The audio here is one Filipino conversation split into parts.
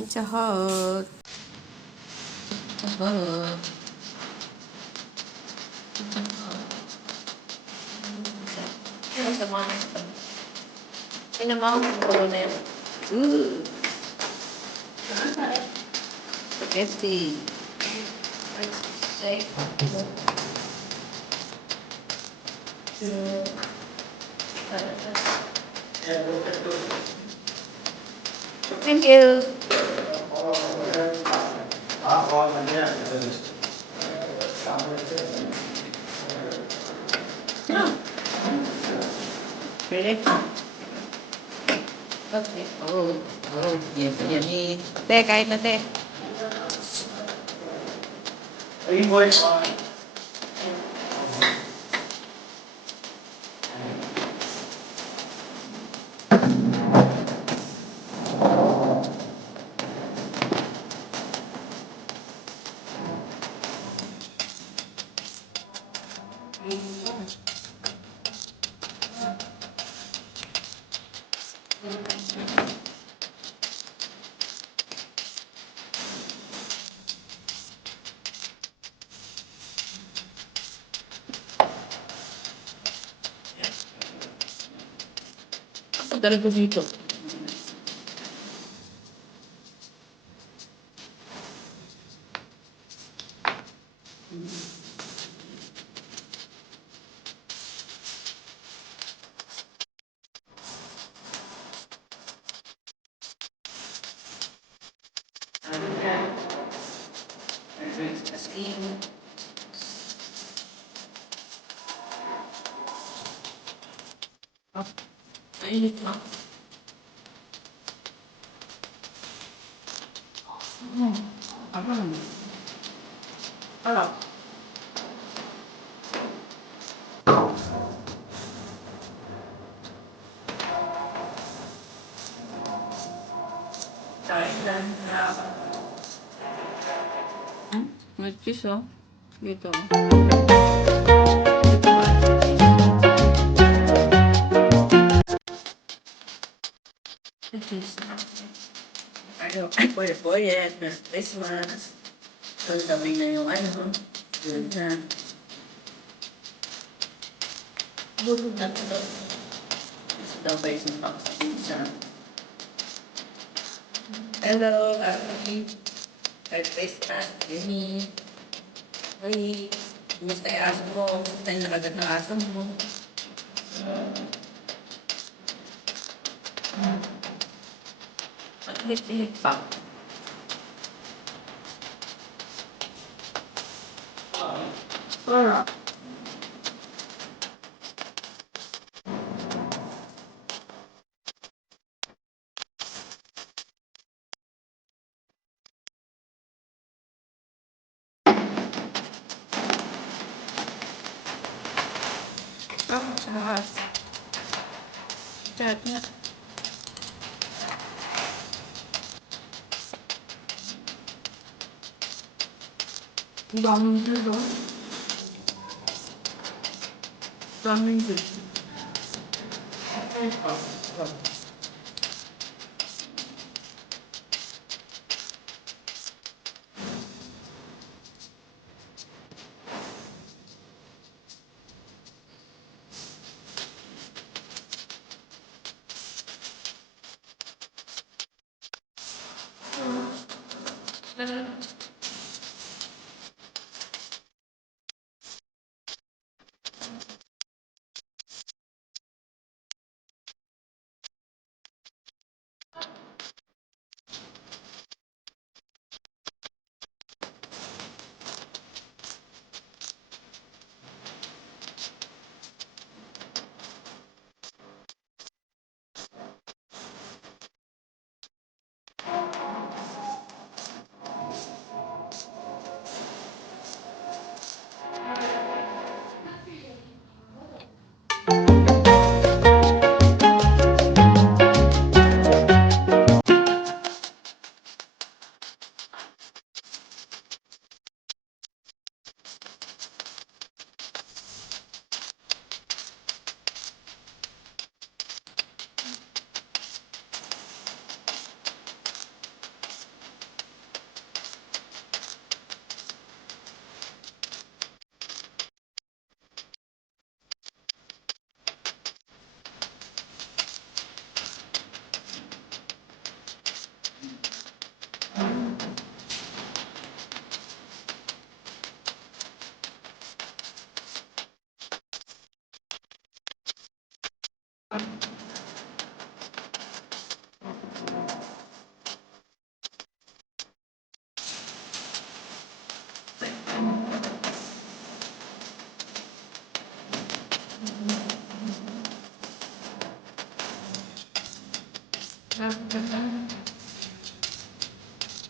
Pizza Hut. Ano sa mga pinamahal ko na yun. Ooh. Spaghetti. Safe. Thank you. Really? Okay. Oh, yummy. Te, kain na te. Ako talaga dito. Skin. Mainit na. Abang. Ala. May cheese oh. Dito. Cheese. Ano, po yan. Christmas. Pagdating na yung ano. Yun na. Bulog na ito. Gusto daw ba yung pizza? Hello, happy Christmas. Yumi. Uy, kumusta yung aso mo? Kumusta yung nakagat ng aso mo? Hit pa. Wala. Ako sa haas. Chat na. Daming dito. Daming dito.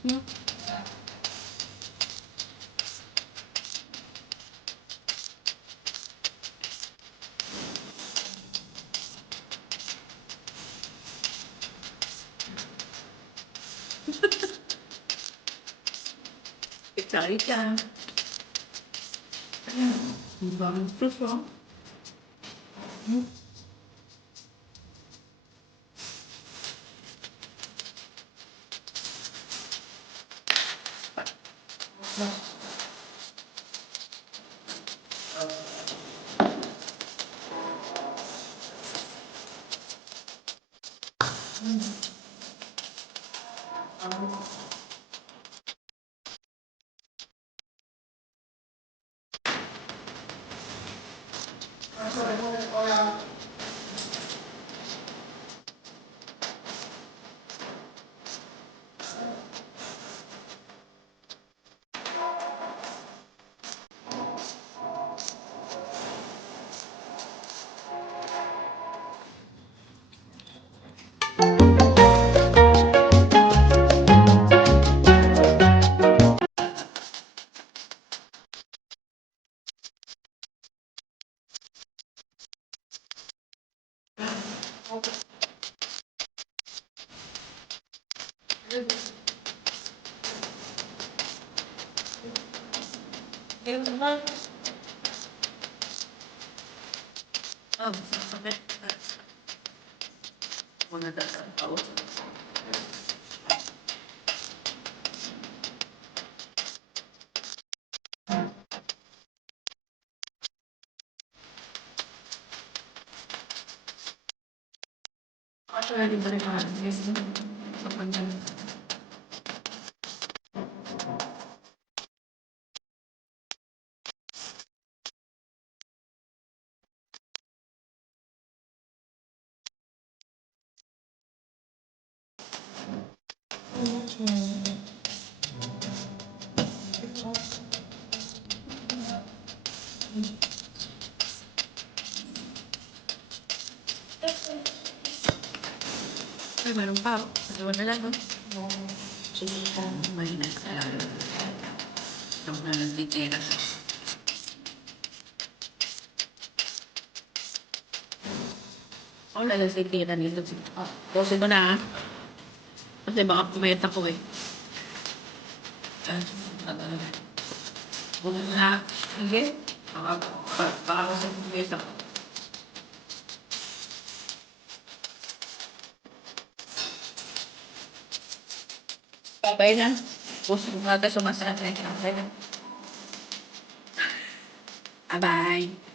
Hmm? Cari ka. Ang daming fruit, oh. Ayun naman. Sakit. Muna dasang tao. Actually, hindi rin ako. Kapag ay, meron pa. Dalawa na lang, no? Sige ka. Mahina sa lalo. Ito na lang titira. Ako na lang titira nito. Dosin ko na, ah. Kasi baka pumayat ako, eh. Bukas na. Sige. Baka kasi pumayat ako. Bye na. Puso ko nga sumasakit. Okay na. Bye-bye.